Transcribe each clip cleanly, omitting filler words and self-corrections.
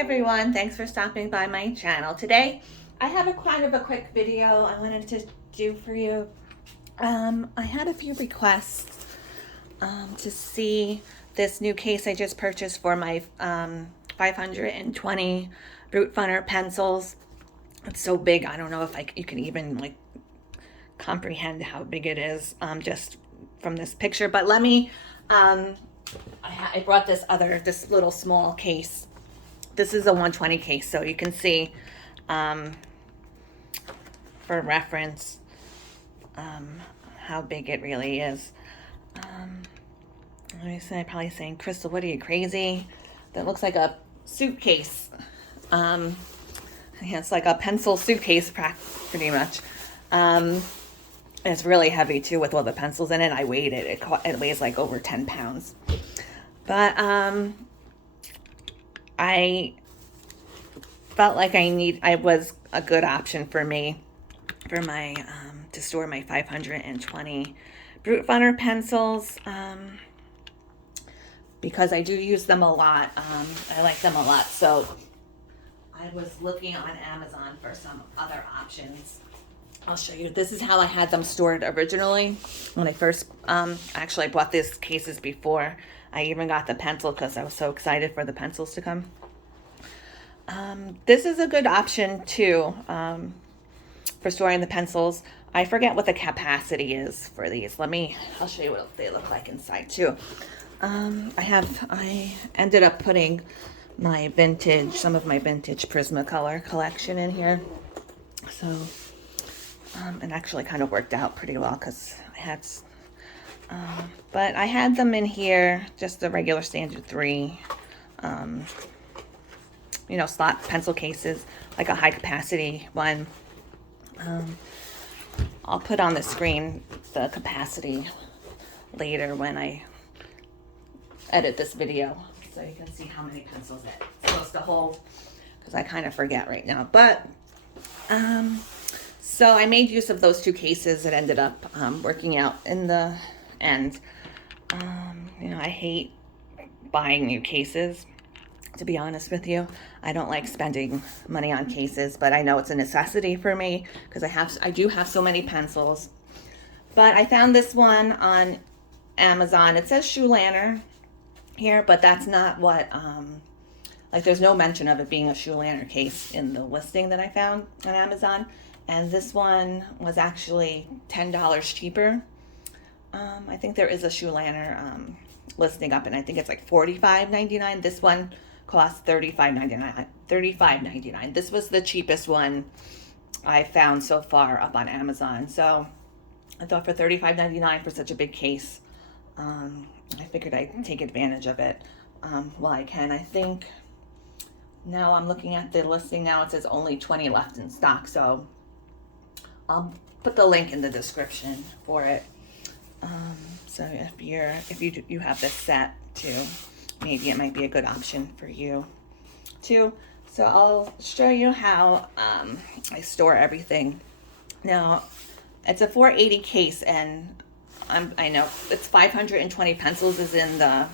everyone, thanks for stopping by my channel. Today I have a kind of a quick video I wanted to do for you. I had a few requests to see this new case I just purchased for my 520 Brutfuner pencils. It's so big, I don't know if you can even like comprehend how big it is just from this picture, but let me I brought this little small case. This is a 120 case, so you can see for reference how big it really is. Let me say, I'm probably saying, Crystal, what are you, crazy? That looks like a suitcase. Yeah, it's like a pencil suitcase pretty much. It's really heavy too with all the pencils in it. I weighed it. It weighs like over 10 pounds. But I felt like I was a good option for me for my to store my 520 Brutfuner pencils because I do use them a lot. I like them a lot, so I was looking on Amazon for some other options. I'll show you. This is how I had them stored originally when I first actually I bought these cases before I even got the pencil because I was so excited for the pencils to come. This is a good option too for storing the pencils. I forget what the capacity is for these. I'll show you what they look like inside too. I ended up putting some of my vintage Prismacolor collection in here. So it actually kind of worked out pretty well because but I had them in here, just the regular standard 3, slot pencil cases, like a high capacity one. I'll put on the screen the capacity later when I edit this video, so you can see how many pencils it's supposed to hold, because I kind of forget right now. But so I made use of those 2 cases. It ended up working out in the end. I hate buying new cases, to be honest with you. I don't like spending money on cases, but I know it's a necessity for me because I do have so many pencils. But I found this one on Amazon. It says shoe lantern here, but that's not what there's no mention of it being a shoe lantern case in the listing that I found on Amazon. And this one was actually $10 cheaper. I think there is a shoe lantern listing up, and I think it's like $45.99. This one costs $35.99. This was the cheapest one I found so far up on Amazon. So I thought for $35.99 for such a big case, I figured I'd take advantage of it while I can. I think now I'm looking at the listing now. It says only 20 left in stock, so I'll put the link in the description for it. So if you have this set too, maybe it might be a good option for you too. So I'll show you how I store everything. Now it's a 480 case, and I know it's 520 pencils is in the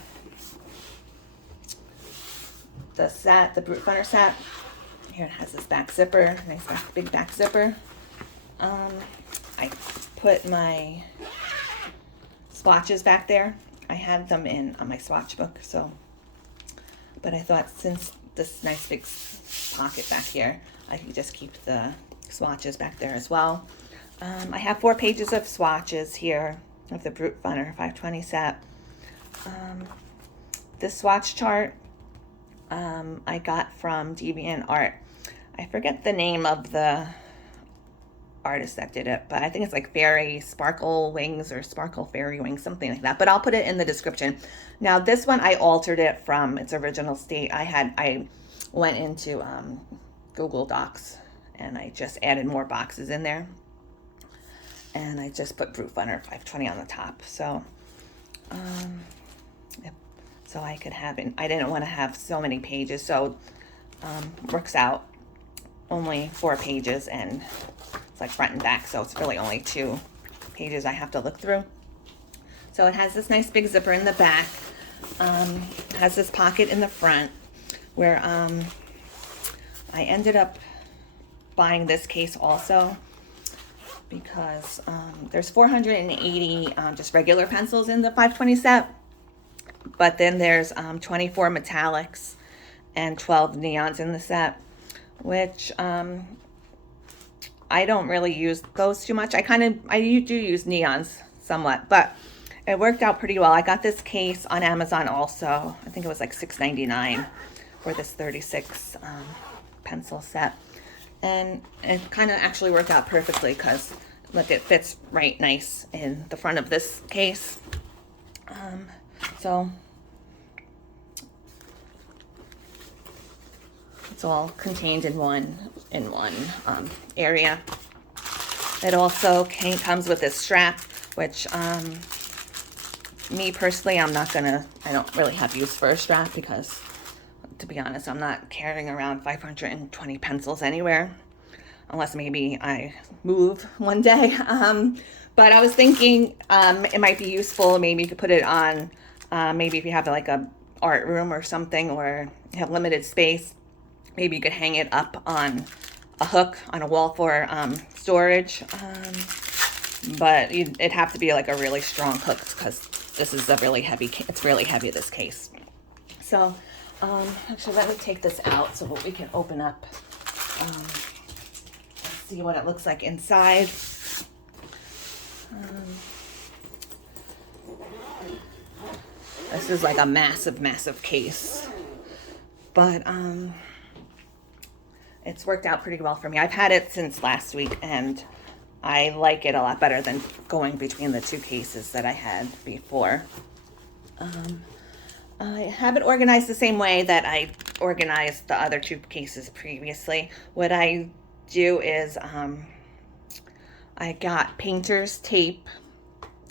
set, the Brutfuner set. Here it has this back zipper, nice big back zipper. I put my swatches back there. I had them on my swatch book, but I thought since this nice big pocket back here, I could just keep the swatches back there as well. I have 4 pages of swatches here of the Brutfuner 520 set. This Swatch Chart I got from DeviantArt. I forget the name of the artist that did it, but I think it's like Fairy Sparkle Wings or Sparkle Fairy Wings, something like that, but I'll put it in the description. Now this one I altered it from its original state. I went into Google Docs and I just added more boxes in there, and I just put Brutfuner 520 on the top, so so I could have it. I didn't want to have so many pages, so works out only 4 pages, and it's like front and back, so it's really only 2 pages I have to look through. So it has this nice big zipper in the back, has this pocket in the front where I ended up buying this case also because there's 480 just regular pencils in the 520 set, but then there's 24 metallics and 12 neons in the set, which I don't really use those too much. I do use neons somewhat, but it worked out pretty well. I got this case on Amazon also. I think it was like $6.99 for this 36 pencil set. And it kind of actually worked out perfectly because look, it fits right nice in the front of this case. So it's all contained in one area. It also comes with this strap, which me personally, I don't really have use for a strap because, to be honest, I'm not carrying around 520 pencils anywhere, unless maybe I move one day. But I was thinking it might be useful. Maybe you could put it on, maybe if you have like a art room or something, or you have limited space, maybe you could hang it up on a hook on a wall for storage. But it'd have to be like a really strong hook because this is a really heavy, it's really heavy, this case. So actually let me take this out so we can open up, see what it looks like inside. This is like a massive case, but it's worked out pretty well for me. I've had it since last week and I like it a lot better than going between the two cases that I had before. I have it organized the same way that I organized the other two cases previously. What I do is I got painter's tape,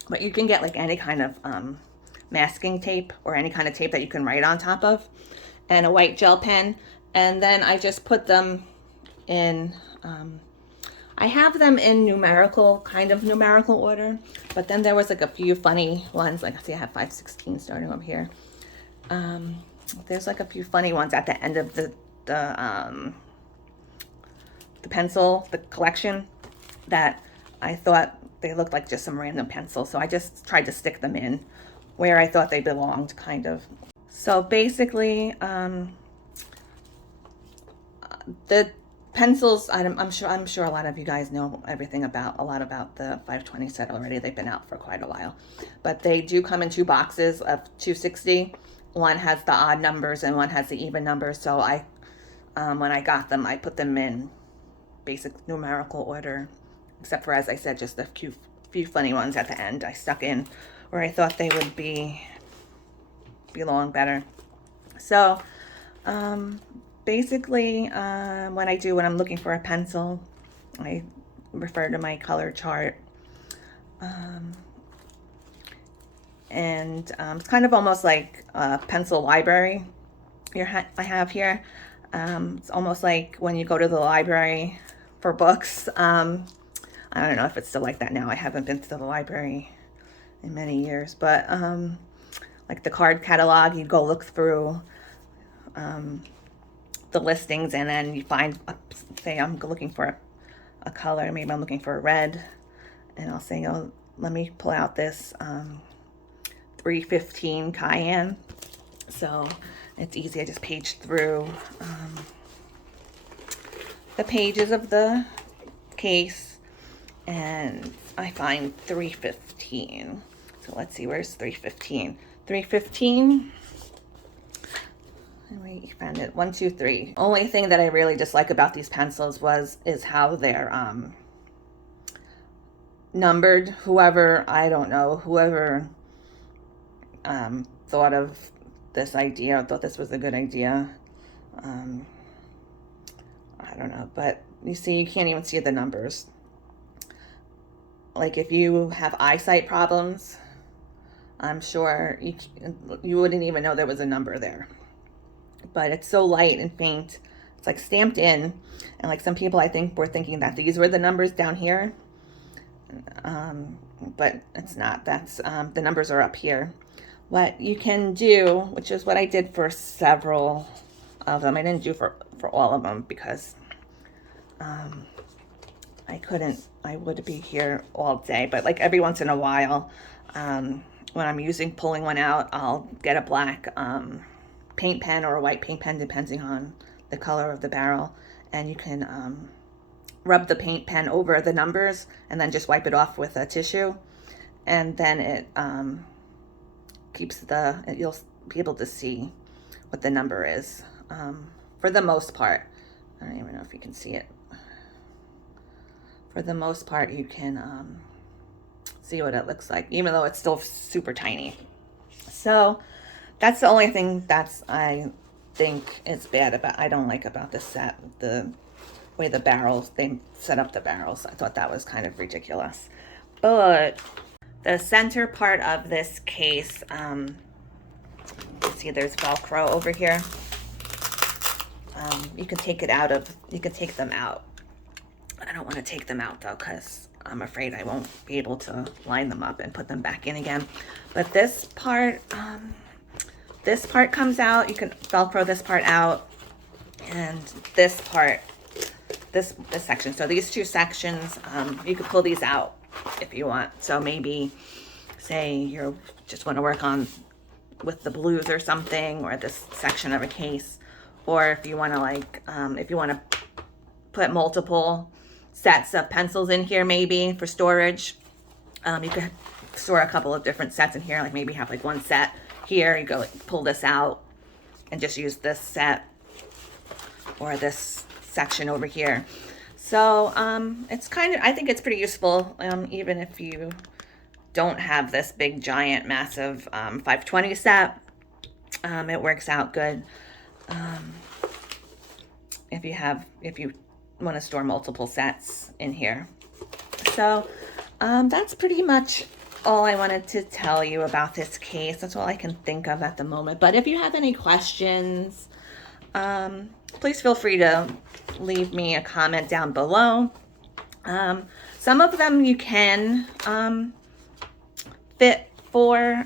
but you can get like any kind of masking tape or any kind of tape that you can write on top of, and a white gel pen, and then I just put them in I have them in numerical order, but then there was like a few funny ones, like see I have 516 starting up here. There's like a few funny ones at the end of the pencil, the collection, that I thought they looked like just some random pencils, so I just tried to stick them in where I thought they belonged, kind of. So basically, the pencils, I'm sure a lot of you guys know a lot about the 520 set already. They've been out for quite a while, but they do come in two boxes of 260. One has the odd numbers and one has the even numbers. So when I got them, I put them in basic numerical order, except for, as I said, just a few funny ones at the end I stuck in where I thought they would belong better. So basically, when I'm looking for a pencil, I refer to my color chart. And it's kind of almost like a pencil library I have here. It's almost like when you go to the library for books. I don't know if it's still like that now. I haven't been to the library in many years, but like the card catalog, you go look through the listings, and then you find, say I'm looking for a color, maybe I'm looking for a red, and I'll say, oh, let me pull out this 315 cayenne. So it's easy. I just page through the pages of the case and I find 315. So let's see, where's 315? 315. We found it. 1, 2, 3. Only thing that I really dislike about these pencils is how they're numbered. Whoever thought of this idea, thought this was a good idea. I don't know, but you see, you can't even see the numbers. Like if you have eyesight problems, I'm sure you wouldn't even know there was a number there. But it's so light and faint. It's like stamped in, and like some people I think were thinking that these were the numbers down here, but it's not. That's the numbers are up here. What you can do, which is what I did for several of them, I didn't do for for all of them because I would be here all day, but like every once in a while, when I'm pulling one out, I'll get a black paint pen or a white paint pen, depending on the color of the barrel, and you can rub the paint pen over the numbers and then just wipe it off with a tissue, and then it you'll be able to see what the number is for the most part. I don't even know if you can see it. For the most part, you can see what it looks like, even though it's still super tiny. So that's the only thing I think is bad about, I don't like about this set, the way they set up the barrels. I thought that was kind of ridiculous. But the center part of this case, see there's Velcro over here. You can take them out. I don't want to take them out though, because I'm afraid I won't be able to line them up and put them back in again. But this part comes out. You can Velcro this part out, and this part, this section. So these two sections, you could pull these out if you want. So maybe say you just want to work on with the blues or something, or this section of a case, or if you want to put multiple sets of pencils in here, maybe for storage. You could store a couple of different sets in here, like maybe have like one set here, you go like, pull this out and just use this set or this section over here. So it's I think it's pretty useful, even if you don't have this big giant massive 520 set. It works out good if you want to store multiple sets in here. So that's pretty much all I wanted to tell you about this case. That's all I can think of at the moment. But if you have any questions, please feel free to leave me a comment down below. Some of them you can fit 4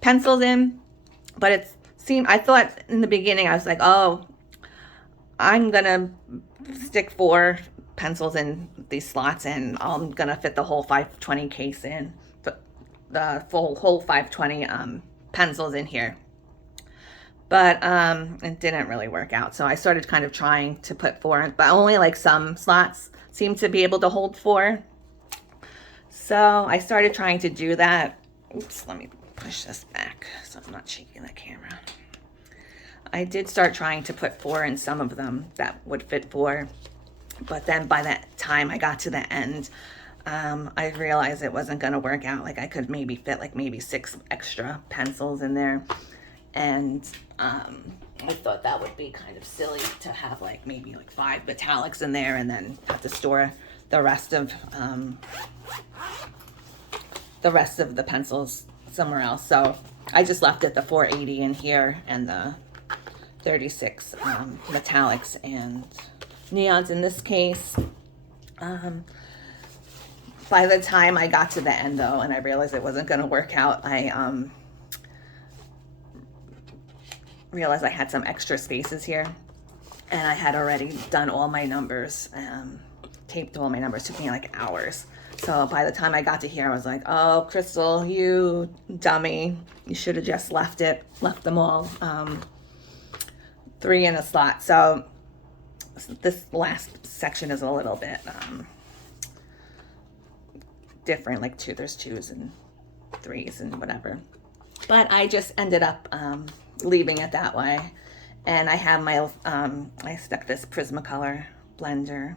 pencils in, but I thought in the beginning, I was like, oh, I'm gonna stick 4 pencils in these slots and I'm gonna fit the whole 520 case in, the whole 520 pencils in here. But it didn't really work out. So I started kind of trying to put 4, but only like some slots seem to be able to hold 4. So I started trying to do that. Oops, let me push this back so I'm not shaking the camera. I did start trying to put 4 in some of them that would fit 4. But then by that time I got to the end, I realized it wasn't going to work out. Like I could maybe fit like maybe 6 extra pencils in there. And I thought that would be kind of silly to have like maybe like 5 metallics in there and then have to store the rest of the pencils somewhere else. So I just left it the 480 in here and the 36 metallics and neons in this case. By the time I got to the end though, and I realized it wasn't going to work out, I realized I had some extra spaces here, and I had already done all my numbers, taped all my numbers. It took me like hours. So by the time I got to here, I was like, oh, Crystal, you dummy. You should have just left them all 3 in a slot. So this last section is a little bit different, like there's 2s and 3s and whatever. But I just ended up leaving it that way. And I have my, I stuck this Prismacolor blender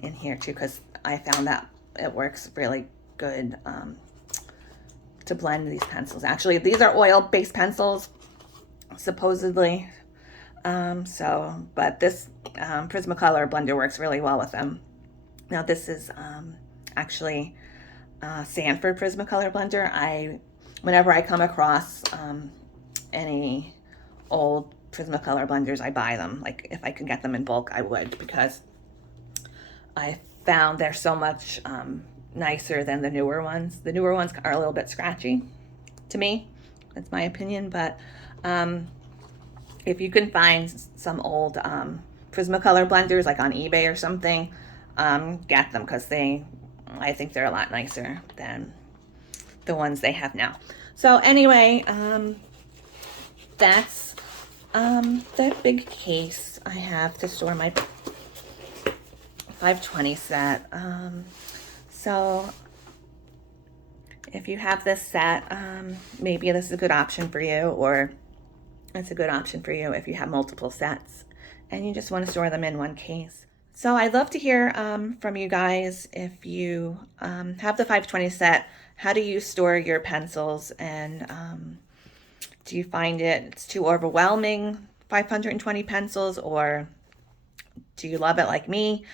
in here too, because I found that it works really good to blend these pencils. Actually, these are oil-based pencils, supposedly. But this Prismacolor blender works really well with them. Now this is actually Sanford Prismacolor blender. Whenever I come across any old Prismacolor blenders, I buy them. Like if I can get them in bulk, I would, because I found they're so much nicer than the newer ones. The newer ones are a little bit scratchy to me. That's my opinion, but if you can find some old Prismacolor blenders like on eBay or something, get them, because I think they're a lot nicer than the ones they have now. So anyway, that's the big case I have to store my 520 set. So if you have this set, maybe this is a good option for you, or it's a good option for you if you have multiple sets and you just want to store them in one case. So I'd love to hear from you guys if you have the 520 set. How do you store your pencils, and do you find it's too overwhelming, 520 pencils, or do you love it like me?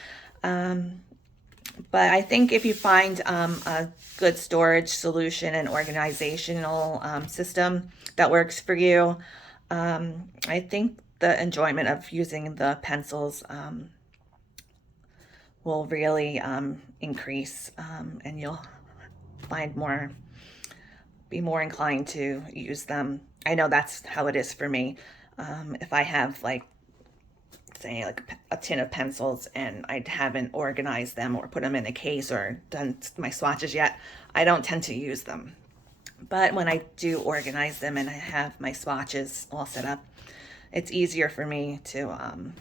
But I think if you find a good storage solution and organizational system that works for you, I think the enjoyment of using the pencils will really increase, and you'll be more inclined to use them. I know that's how it is for me. If I have say a tin of pencils and I haven't organized them or put them in a case or done my swatches yet, I don't tend to use them. But when I do organize them and I have my swatches all set up, it's easier for me to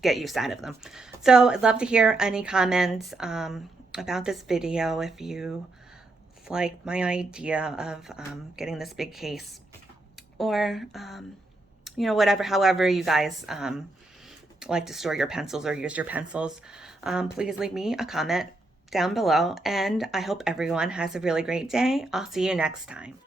get use out of them. So I'd love to hear any comments about this video. If you like my idea of getting this big case, or however you guys like to store your pencils or use your pencils, please leave me a comment down below, and I hope everyone has a really great day. I'll see you next time.